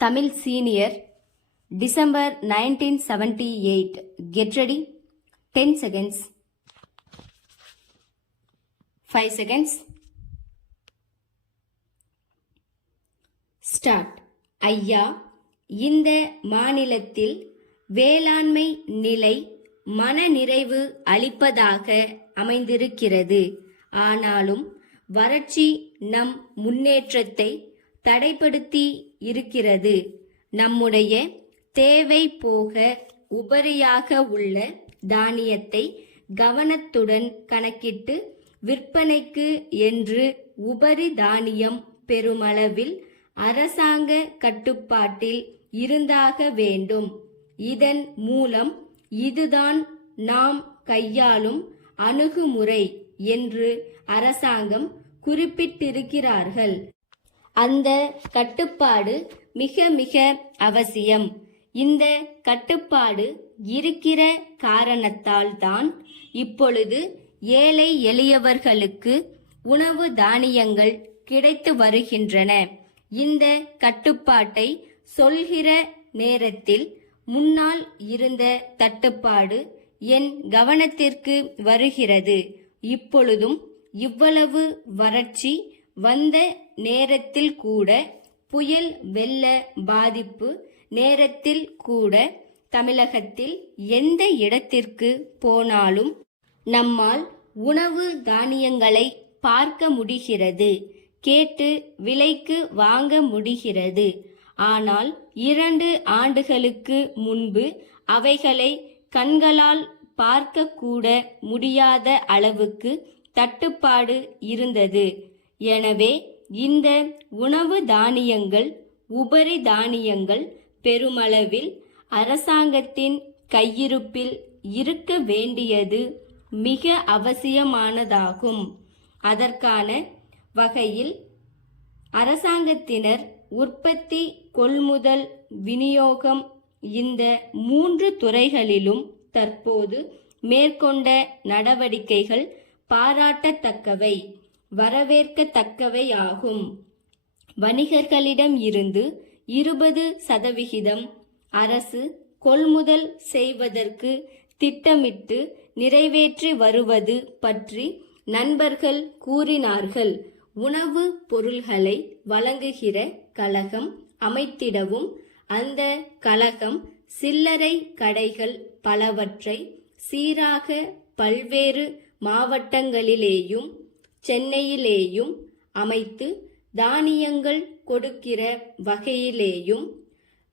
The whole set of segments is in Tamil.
Tamil Senior, December 1978. Get ready. 10 seconds. 5 seconds. Start. ஐயா, இந்த மாநிலத்தில் வேளாண்மை நிலை மனநிறைவு அளிப்பதாக அமைந்திருக்கிறது. ஆனாலும் வறட்சி நம் முன்னேற்றத்தை தடைப்படுத்தி இருக்கிறது. நம்முடைய தேவை போக உபரியாக உள்ள தானியத்தை கவனத்துடன் கணக்கிட்டு விற்பனைக்கு என்று உபரி தானியம் பெருமளவில் அரசாங்க கட்டுப்பாட்டில் இருந்தாக வேண்டும். இதன் மூலம் இதுதான் நாம் கையாளும் அணுகுமுறை என்று அரசாங்கம் குறிப்பிட்டிருக்கிறார்கள். அந்த கட்டுப்பாடு மிக மிக அவசியம். இந்த கட்டுப்பாடு இருக்கிற காரணத்தால் தான் இப்பொழுது ஏழை எளியவர்களுக்கு உணவு தானியங்கள் கிடைத்து வருகின்றன. இந்த கட்டுப்பாட்டை சொல்கிற நேரத்தில் முன்னால் இருந்த தட்டுப்பாடு என் கவனத்திற்கு வருகிறது. இப்பொழுதும் இவ்வளவு வறட்சி வந்த நேரத்தில் கூட, புயல் வெள்ள பாதிப்பு நேரத்தில் கூட தமிழகத்தில் எந்த இடத்திற்கு போனாலும் நம்மால் உணவு தானியங்களை பார்க்க முடிகிறது, கேட்டு விலைக்கு வாங்க முடிகிறது. ஆனால் 2 ஆண்டுகளுக்கு முன்பு அவைகளை கண்களால் பார்க்க கூட முடியாத அளவுக்கு தட்டுப்பாடு இருந்தது. எனவே இந்த உணவு தானியங்கள், உபரி தானியங்கள் பெருமளவில் அரசாங்கத்தின் கையிருப்பில் இருக்க வேண்டியது மிக அவசியமானதாகும். அதற்கான வகையில் அரசாங்கத்தினர் உற்பத்தி, கொள்முதல், விநியோகம் இந்த 3 துறைகளிலும் தற்போது மேற்கொண்ட நடவடிக்கைகள் பாராட்டத்தக்கவை, வரவேற்கத்தக்கவையாகும். வணிகர்களிடம் இருந்து 20% அரசு கொள்முதல் செய்வதற்கு திட்டமிட்டு நிறைவேற்றி வருவது பற்றி நண்பர்கள் கூறினார்கள். உணவு பொருள்களை வழங்குகிற கழகம் அமைத்திடவும், அந்த கழகம் சில்லறை கடைகள் பலவற்றை சீராக பல்வேறு மாவட்டங்களிலேயும் சென்னையிலேயும் அமைத்து தானியங்கள் கொடுக்கிற வகையிலேயும்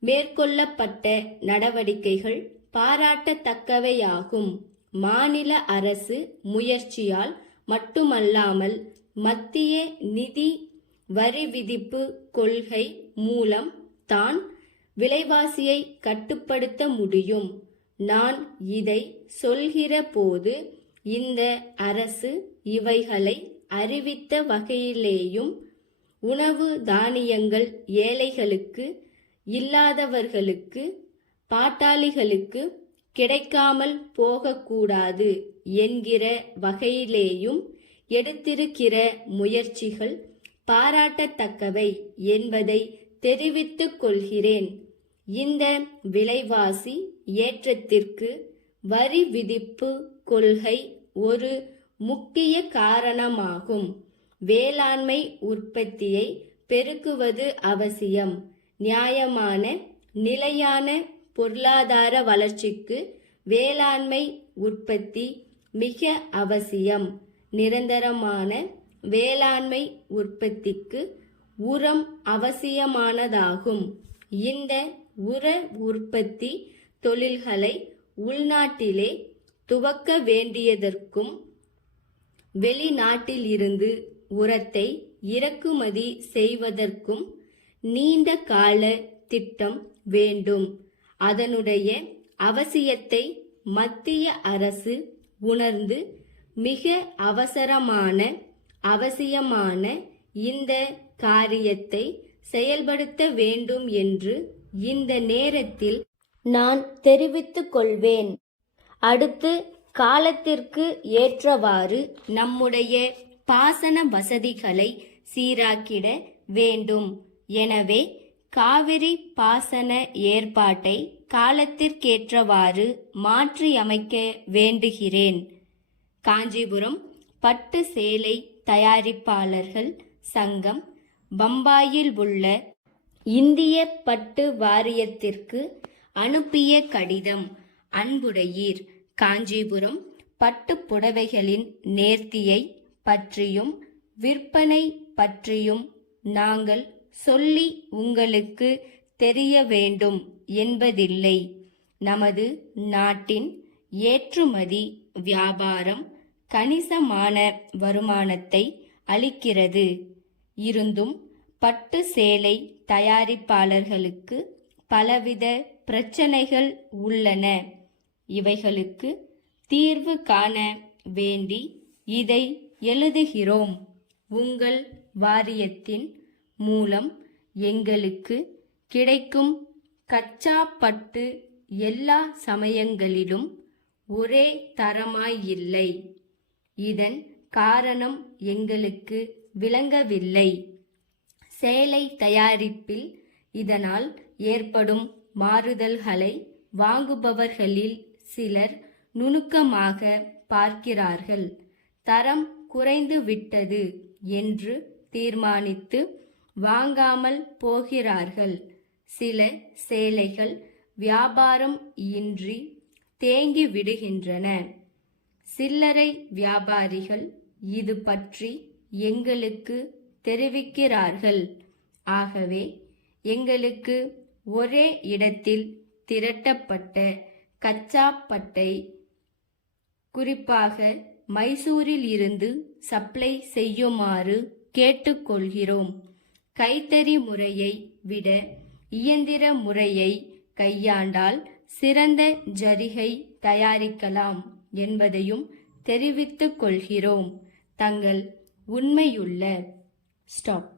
மேற்கொள்ளப்பட்ட நடவடிக்கைகள் பாராட்டத்தக்கவையாகும். மாநில அரசு முயற்சியால் மட்டுமல்லாமல் மத்திய நிதி வரி விதிப்பு கொள்கை மூலம் தான் விலைவாசியை கட்டுப்படுத்த முடியும். நான் இதை சொல்கிற போது இந்த அரசு இவைகளை அறிவித்த வகையிலேயும் உணவு தானியங்கள் ஏழைகளுக்கு, இல்லாதவர்களுக்கு, பாட்டாளிகளுக்கு கிடைக்காமல் போகக்கூடாது என்கிற வகையிலேயும் எடுத்திருக்கிற முயற்சிகள் பாராட்டத்தக்கவை என்பதை தெரிவித்துக் கொள்கிறேன். இந்த விலைவாசி ஏற்றத்திற்கு வரி விதிப்பு கொள்கை ஒரு முக்கிய காரணமாகும். வேளாண்மை உற்பத்தியை பெருக்குவது அவசியம். நியாயமான நிலையான பொருளாதார வளர்ச்சிக்கு வேளாண்மை உற்பத்தி மிக அவசியம். நிரந்தரமான வேளாண்மை உற்பத்திக்கு உரம் அவசியமானதாகும். இந்த உர உற்பத்தி தொழில்களை உள்நாட்டிலே துவக்க வேண்டியதற்கும் வெளிநாட்டில் இருந்து உரத்தை இறக்குமதி செய்வதற்கும் நீண்ட கால திட்டம் வேண்டும். அதனுடைய அவசியத்தை மத்திய அரசு உணர்ந்து மிக அவசியமான இந்த காரியத்தை செயல்படுத்த வேண்டும் என்று இந்த நேரத்தில் நான் தெரிவித்துக் கொள்வேன். அடுத்து காலத்திற்கு ஏற்றவாறு நம்முடைய பாசன வசதிகளை சீராக்கிட வேண்டும். எனவே காவிரி பாசன ஏற்பாட்டை காலத்திற்கேற்றவாறு மாற்றியமைக்க வேண்டுகிறேன். காஞ்சிபுரம் பட்டு சேலை தயாரிப்பாளர்கள் சங்கம், பம்பாயில் உள்ள இந்திய பட்டு வாரியத்திற்கு அனுப்பிய கடிதம். அன்புடையீர், காஞ்சிபுரம் பட்டு புடவைகளின் நேர்த்தியை பற்றியும் விற்பனை பற்றியும் நாங்கள் சொல்லி உங்களுக்கு தெரிய வேண்டும் என்பதில்லை. நமது நாட்டின் ஏற்றுமதி வியாபாரம் கணிசமான வருமானத்தை அளிக்கிறது. இருந்தும் பட்டு சேலை தயாரிப்பாளர்களுக்கு பலவித பிரச்சனைகள் உள்ளன. இவைகளுக்கு தீர்வு காண வேண்டி இதை எழுதுகிறோம். உங்கள் வாரியத்தின் மூலம் எங்களுக்கு கிடைக்கும் கச்சா பட்டு எல்லா சமயங்களிலும் ஒரே தரமாயில்லை. இதன் காரணம் எங்களுக்கு விளங்கவில்லை. சேலை தயாரிப்பில் இதனால் ஏற்படும் மாறுதல்களை வாங்குபவர்களில் சிலர் நுணுக்கமாக பார்க்கிறார்கள். தரம் குறைந்து விட்டது என்று தீர்மானித்து வாங்காமல் போகிறார்கள். சில சேலைகள் வியாபாரம் இன்றி தேங்கி விடுகின்றன. சில்லறை வியாபாரிகள் இது பற்றி எங்களுக்கு தெரிவிக்கிறார்கள். ஆகவே எங்களுக்கு ஒரே இடத்தில் திரட்டப்பட்ட கச்சா பட்டை குறிப்பாக மைசூரில் இருந்து சப்ளை செய்யுமாறு கேட்டுக்கொள்கிறோம். கைத்தறி முறையை விட இயந்திர முறையை கையாண்டால் சிறந்த ஜரிகை தயாரிக்கலாம் என்பதையும் தெரிவித்துக் கொள்கிறோம். தங்கள் உண்மையுள்ள ஸ்டாப்.